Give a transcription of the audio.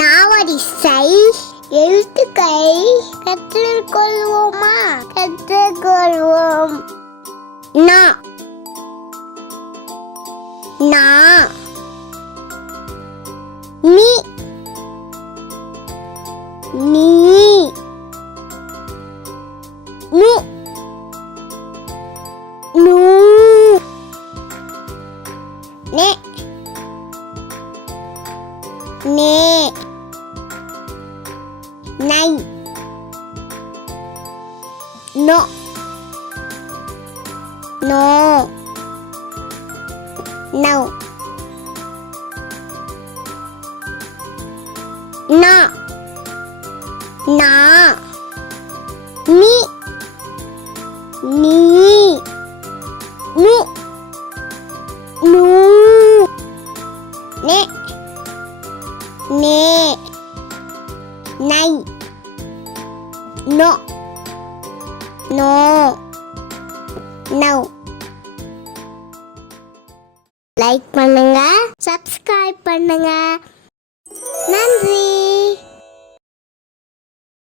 நாவரிசை எழுத்துக்களை கற்றுக்கொள்வோமா? கற்றுக்கொள்வோம். நா நா நீ நீ நு நூ நே நே நை நோ நோ நௌ நா நா நீ நீ நு நூ நே நே நை நோ நோ நௌ. லைக் பண்ணுங்க, சப்ஸ்கிரைப் பண்ணுங்க. நன்றி.